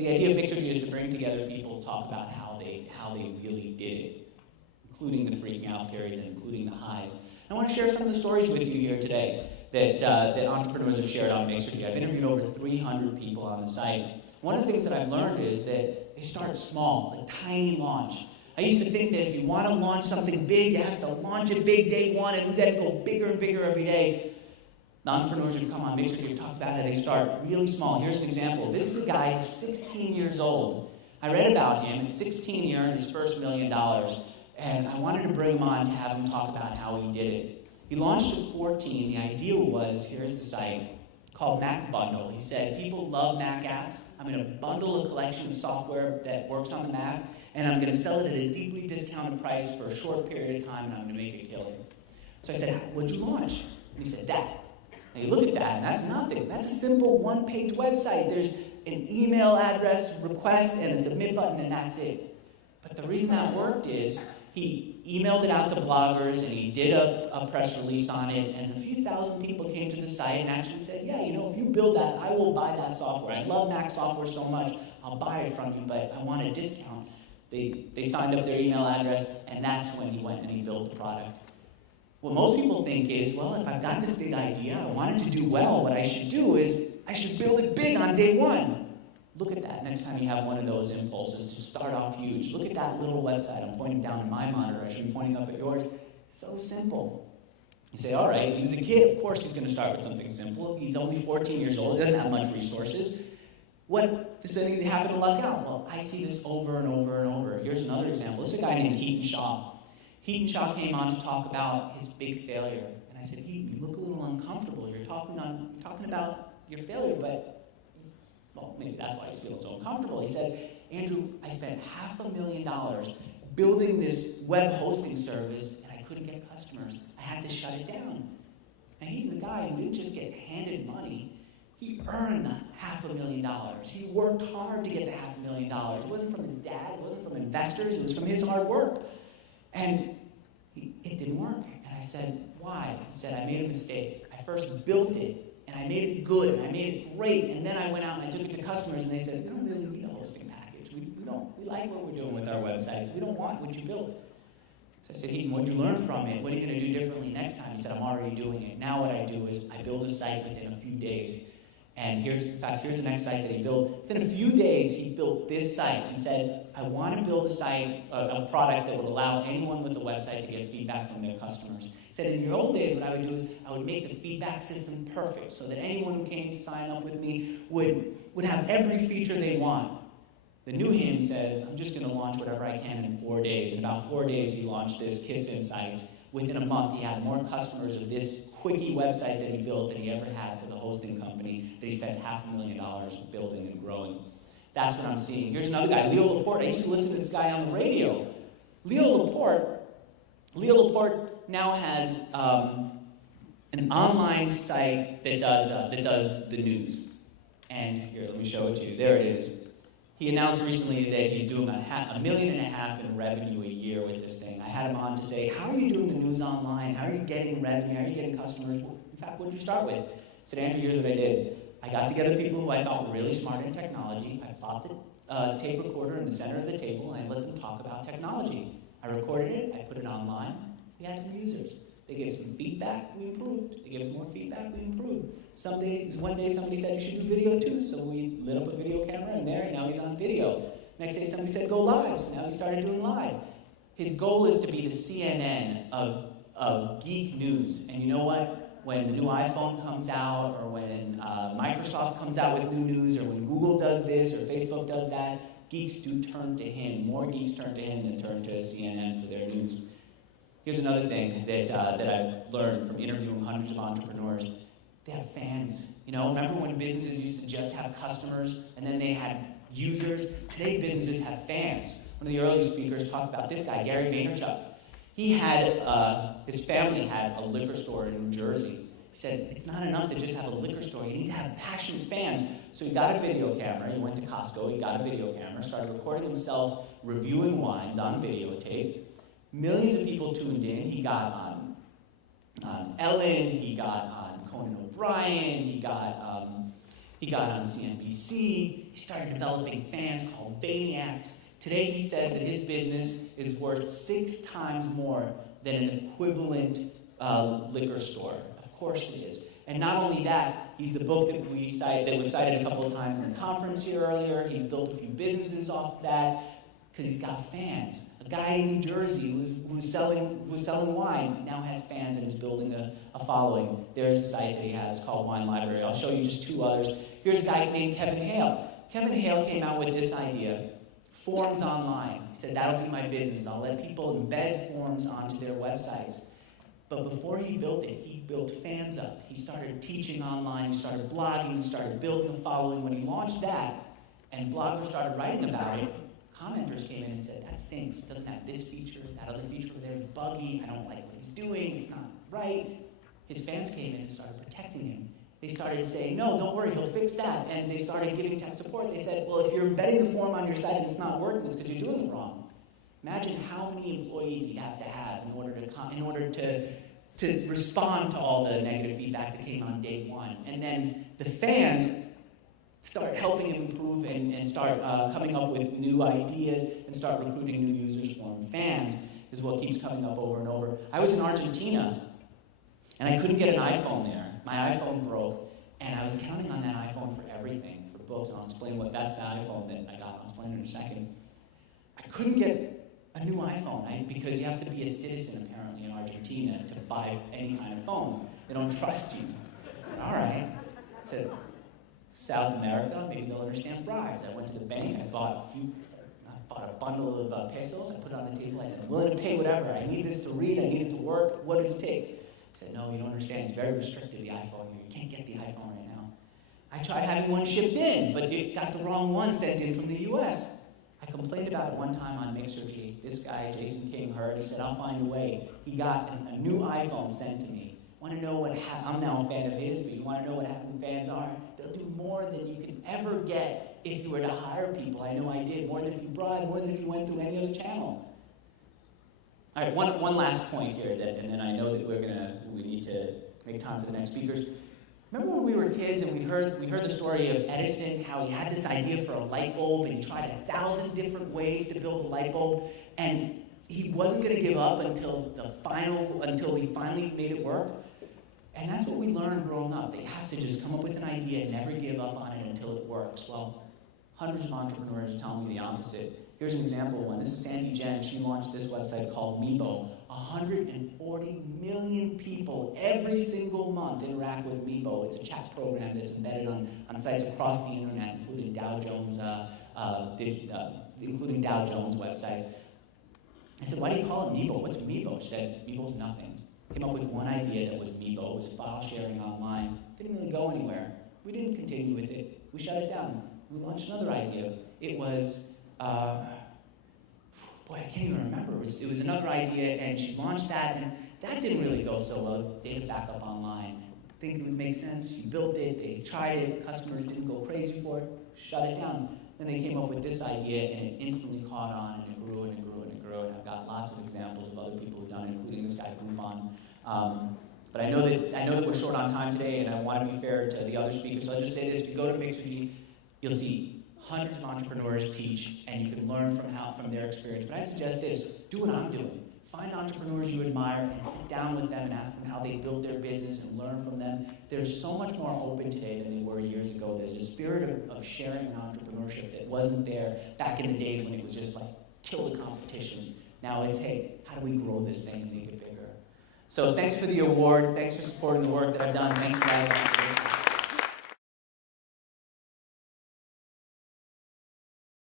the idea of Mixergy is to bring together people to talk about how they really did it, including the freaking out periods and including the highs. I want to share some of the stories with you here today that entrepreneurs have shared on Mixergy. I've interviewed over 300 people on the site. One of the things that I've learned is that they start small, a tiny launch. I used to think that if you want to launch something big, you have to launch it big day one and then go bigger and bigger every day. The entrepreneurs who come on Mixergy talk about how they start really small. Here's an example. This is a guy who's 16 years old. I read about him. At 16, he earned his first $1 million. And I wanted to bring him on to have him talk about how he did it. He launched at 14. The idea was, here's the site, called Mac Bundle. He said, people love Mac apps. I'm going to bundle a collection of software that works on the Mac, and I'm going to sell it at a deeply discounted price for a short period of time, and I'm going to make a killing. So I said, what'd you launch? And he said, that. And you look at that, and that's nothing. That's a simple one-page website. There's an email address request and a submit button, and that's it. But the reason that worked is he emailed it out to bloggers, and he did a press release on it, and a few thousand people came to the site and actually said, yeah, if you build that, I will buy that software. I love Mac software so much, I'll buy it from you, but I want a discount. They signed up their email address, and that's when he went and he built the product. What most people think is, well, if I've got this big idea, I want it to do well, what I should do is I should build it big on day one. Look at that next time you have one of those impulses to start off huge. Look at that little website. I'm pointing down to my monitor. I should be pointing up at yours. So simple. You say, all right, he was a kid. Of course he's going to start with something simple. He's only 14 years old. He doesn't have much resources. What does anything happen to luck out? Well, I see this over and over and over. Here's another example. This is a guy named Keaton Shaw. Keaton Shaw came on to talk about his big failure. And I said, Keaton, you look a little uncomfortable. You're talking about your failure, but well, maybe that's why he's feeling so uncomfortable. He says, Andrew, I spent $500,000 building this web hosting service, and I couldn't get customers. I had to shut it down. And he's the guy who didn't just get handed money. He earned $500,000. He worked hard to get to $500,000. It wasn't from his dad. It wasn't from investors. It was from his hard work. And it didn't work. And I said, why? He said, I made a mistake. I first built it. And I made it good, and I made it great, and then I went out and I took it to customers, and they said, we don't really need a hosting package. We like what we're doing with our websites. We don't want what you built. So I said, Heaton, what did you learn from it? What are you going to do differently next time? He said, I'm already doing it. Now what I do is I build a site within a few days. And here's the next site that he built. Within a few days, he built this site. He said, I want to build a site, a product that would allow anyone with a website to get feedback from their customers. He said, in the old days, what I would do is I would make the feedback system perfect so that anyone who came to sign up with me would have every feature they want. The new him says, I'm just going to launch whatever I can in 4 days. In about 4 days, he launched this Kiss Insights. Within a month, he had more customers of this quickie website that he built than he ever had for the hosting company that he spent $500,000 building and growing. That's what I'm seeing. Here's another guy, Leo Laporte. I used to listen to this guy on the radio. Leo Laporte now has an online site that does the news. And here, let me show it to you. There it is. He announced recently that he's doing $1.5 million in revenue a year with this thing. I had him on to say, how are you doing the news online? How are you getting revenue? How are you getting customers? In fact, what did you start with? I said, Andrew, here's what I did. I got together people who I thought were really smart in technology. I plopped the tape recorder in the center of the table, and I let them talk about technology. I recorded it. I put it online. We had some users. They gave us some feedback. We improved. They gave us more feedback. We improved. One day somebody said you should do video too, so we lit up a video camera in there, and now he's on video. Next day somebody said go live, so now he started doing live. His goal is to be the CNN of geek news. And you know what? When the new iPhone comes out, or when Microsoft comes out with new news, or when Google does this, or Facebook does that, geeks do turn to him. More geeks turn to him than turn to CNN for their news. Here's another thing that I've learned from interviewing hundreds of entrepreneurs. They have fans. Remember when businesses used to just have customers and then they had users? Today businesses have fans. One of the early speakers talked about this guy, Gary Vaynerchuk. His family had a liquor store in New Jersey. He said, it's not enough to just have a liquor store. You need to have passionate fans. So he got a video camera. He went to Costco. He got a video camera, started recording himself reviewing wines on videotape. Millions of people tuned in. He got on Ellen. He got on Conan O'Brien. He got on CNBC. he started developing fans called Vaniacs. Today he says that his business is worth 6 times more than an equivalent liquor store. Of course it is. And not only that, he's the book that we cite, that was cited a couple of times in the conference here earlier. He's built a few businesses off that because he's got fans. A guy in New Jersey who was selling wine now has fans and is building a following. There's a site that he has called Wine Library. I'll show you just 2 others. Here's a guy named Kevin Hale. Kevin Hale came out with this idea, forums online. He said, that'll be my business. I'll let people embed forums onto their websites. But before he built it, he built fans up. He started teaching online, he started blogging, he started building a following. When he launched that, and bloggers started writing about it, commenters came in and said, that stinks. It doesn't have this feature, that other feature over there is buggy. I don't like what he's doing. It's not right. His fans came in and started protecting him. They started saying, no, don't worry, he'll fix that. And they started giving tech support. They said, well, if you're embedding the form on your site and it's not working, it's because you're doing it wrong. Imagine how many employees you'd have in order to respond to all the negative feedback that came on day one. And then the fans start helping him improve and start coming up with new ideas and start recruiting new users for him. Fans is what keeps coming up over and over. I was in Argentina, and I couldn't get an iPhone there. My iPhone broke, and I was counting on that iPhone for everything, for books. I'll explain what that's the iPhone that I got. I'll explain in a second. I couldn't get a new iPhone because you have to be a citizen, apparently, in Argentina to buy any kind of phone. They don't trust you. I said, all right. I said, South America, maybe they'll understand bribes. I went to the bank, I bought a bundle of pesos, I put it on the table, I said, I'm willing to pay whatever. I need this to read, I need it to work, what does it take? He said, no, you don't understand, it's very restricted, the iPhone. You can't get the iPhone right now. I tried having one shipped in, but it got the wrong one sent in from the US. I complained about it one time on Mixergy. This guy, Jason King, heard. He said, I'll find a way. He got a new iPhone sent to me. Want to know what happened? I'm now a fan of his, but you want to know what happened fans are? They'll do more than you can ever get if you were to hire people. I know I did. More than if you bribed, more than if you went through any other channel. All right, one last point here, and then I know that we need to make time for the next speakers. Remember when we were kids and we heard the story of Edison, how he had this idea for a light bulb and he tried 1,000 different ways to build a light bulb, and he wasn't going to give up until he finally made it work. And that's what we learned growing up. They have to just come up with an idea and never give up on it until it works. Well, hundreds of entrepreneurs are telling me the opposite. Here's an example of one. This is Sandy Jen. She launched this website called Meebo. 140 million people every single month interact with Meebo. It's a chat program that's embedded on sites across the internet, including Dow Jones websites. I said, why do you call it Meebo? What's Meebo? She said, Meebo's nothing. Came up with one idea that was Meebo. It was file sharing online. Didn't really go anywhere. We didn't continue with it. We shut it down. We launched another idea. It was, I can't even remember. It was another idea, and she launched that, and that didn't really go so well. Data backup online. Think it would make sense. She built it. They tried it. Customers didn't go crazy for it. Shut it down. Then they came up with this idea, and it instantly caught on, and it grew and it grew and it grew. And I've got lots of examples of other people who've done it, including this guy, Groupon. But I know that we're short on time today, and I want to be fair to the other speakers. So I'll just say this: if you go to Mixergy, you'll see hundreds of entrepreneurs teach, and you can learn from their experience. But I suggest this: do what I'm doing. Find entrepreneurs you admire and sit down with them and ask them how they built their business and learn from them. They're so much more open today than they were years ago. There's a spirit of sharing and entrepreneurship that wasn't there back in the days when it was just like kill the competition. Now it's, hey, how do we grow this thing and make it bigger? So thanks for the award. Thanks for supporting the work that I've done. Thank you guys.